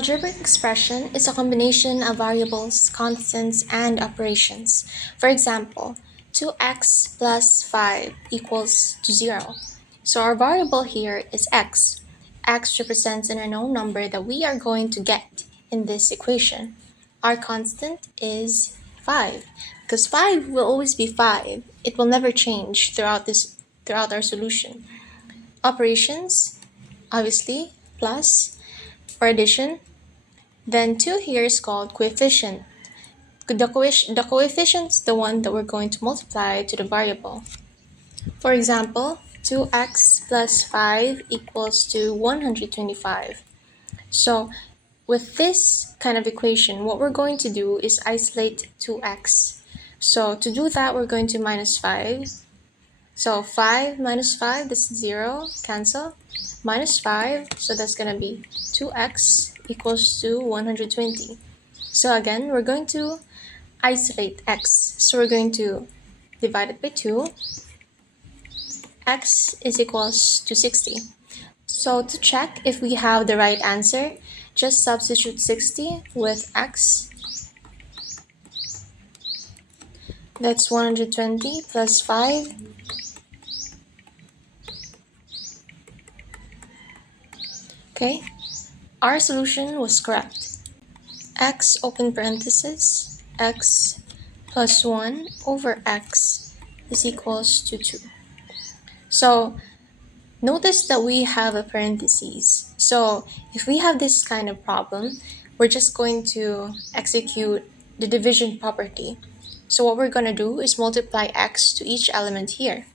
Algebraic expression is a combination of variables, constants, and operations. For example, 2x plus 5 equals to 0. So our variable here is x. X represents an unknown number that we are going to get in this equation. Our constant is 5 because 5 will always be 5. It will never change throughout our solution. Operations, obviously, plus for addition. Then 2 here is called coefficient. The coefficient is the one that we're going to multiply to the variable. For example, 2x plus 5 equals to 125. So with this kind of equation, what we're going to do is isolate 2x. So to do that, we're going to minus 5. So 5 minus 5, that's 0, cancel. Minus 5, so that's going to be 2x equals to 120. So again, we're going to isolate x. So we're going to divide it by 2. X is equals to 60. So to check if we have the right answer, just substitute 60 with x. That's 120 plus 5. Okay, our solution was correct. X open parenthesis, x plus 1 over x is equals to 2. So notice that we have a parentheses. So if we have this kind of problem, we're just going to execute the division property. So what we're going to do is multiply x to each element here.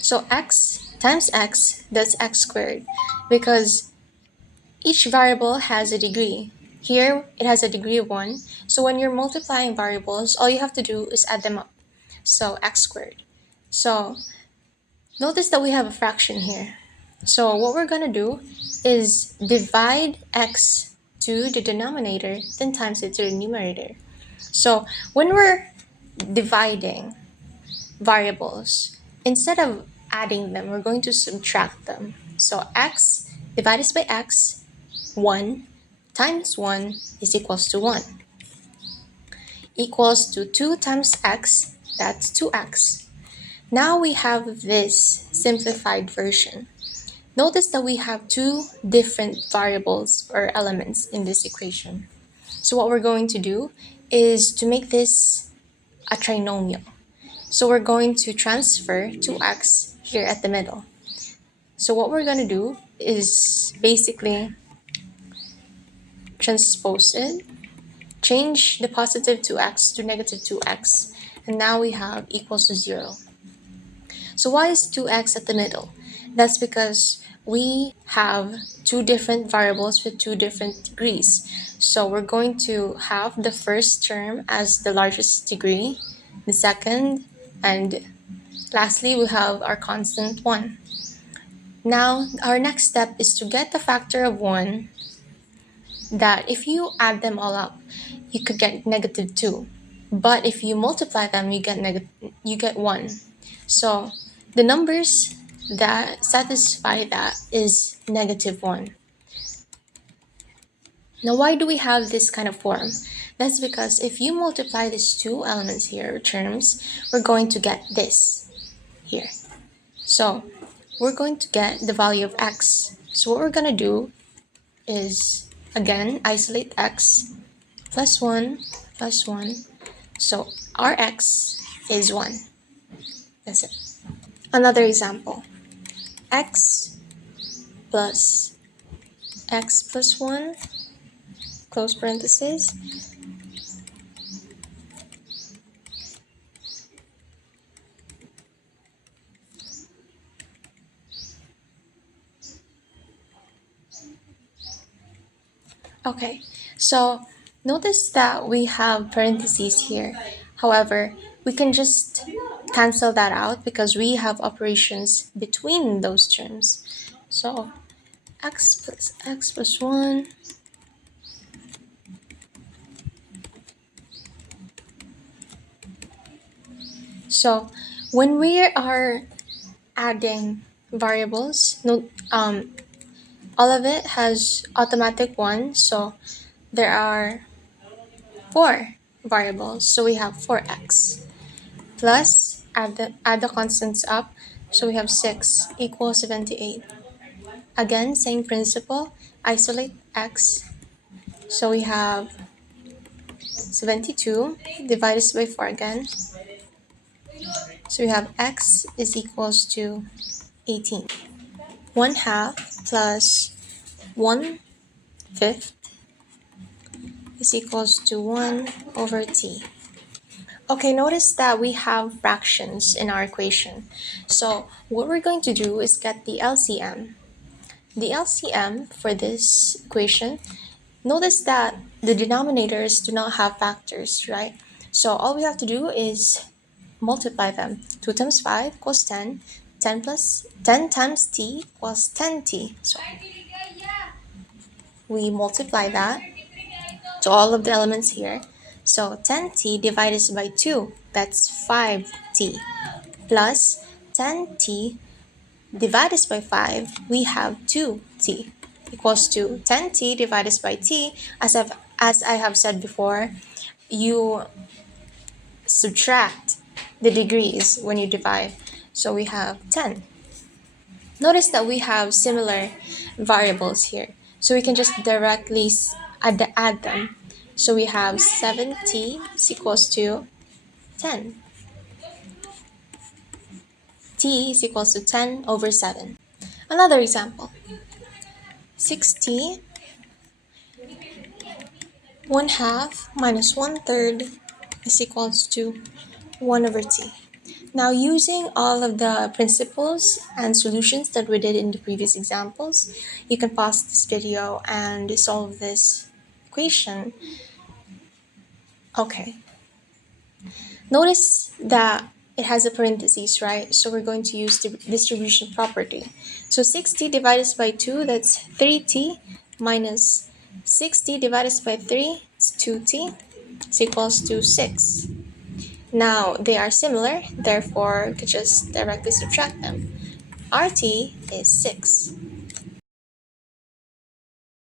So x times x, that's x squared, because each variable has a degree. Here, it has a degree of 1. So when you're multiplying variables, all you have to do is add them up. So x squared. So notice that we have a fraction here. So what we're going to do is divide x to the denominator, then times it to the numerator. So when we're dividing variables, instead of adding them, we're going to subtract them. So x divided by x, 1 times 1 is equals to 1. Equals to 2 times x, that's 2x. Now we have this simplified version. Notice that we have two different variables or elements in this equation. So what we're going to do is to make this a trinomial. So we're going to transfer 2x here at the middle. So what we're going to do is basically transpose it, change the positive 2x to negative 2x, and now we have equals to 0. So why is 2x at the middle? That's because we have two different variables with two different degrees. So we're going to have the first term as the largest degree, the second, and lastly we have our constant 1. Now our next step is to get the factor of 1 that if you add them all up, you could get negative 2. But if you multiply them, you get 1. So the numbers that satisfy that is negative 1. Now why do we have this kind of form? That's because if you multiply these two elements here, terms, we're going to get this here. So we're going to get the value of x. So what we're going to do is, again, isolate x, plus 1, plus 1. So our x is 1. That's it. Another example, x plus 1, close parenthesis, okay, so notice that we have parentheses here. However, we can just cancel that out because we have operations between those terms. So x plus 1 So when we are adding variables, All of it has automatic 1, so there are 4 variables. So we have 4x plus add the constants up. So we have 6 equals 78. Again, same principle, isolate x. So we have 72 divided by 4 again. So we have x is equals to 18. 1/2 plus 1/5 is equals to 1 over t. Okay, notice that we have fractions in our equation. So what we're going to do is get the LCM. The LCM for this equation, notice that the denominators do not have factors, right? So all we have to do is multiply them. 2 times 5 equals 10. 10 plus 10 times t equals 10t. So we multiply that to all of the elements here. So 10t divided by 2, that's 5t, plus 10t divided by 5, we have 2t, equals to 10t divided by t. As I have said before, you subtract the degrees when you divide. So we have 10. Notice that we have similar variables here. So we can just directly add them. So we have 7t is equals to 10. T is equals to 10 over 7. Another example. 6t 1/2 minus 1/3 is equals to 1 over t. Now, using all of the principles and solutions that we did in the previous examples, you can pause this video and solve this equation. Okay. Notice that it has a parentheses, right? So we're going to use the distribution property. So 6t divided by 2, that's 3t, minus 6t divided by 3, it's 2t, is equals to 6. Now, they are similar, therefore, we could just directly subtract them. RT is 6.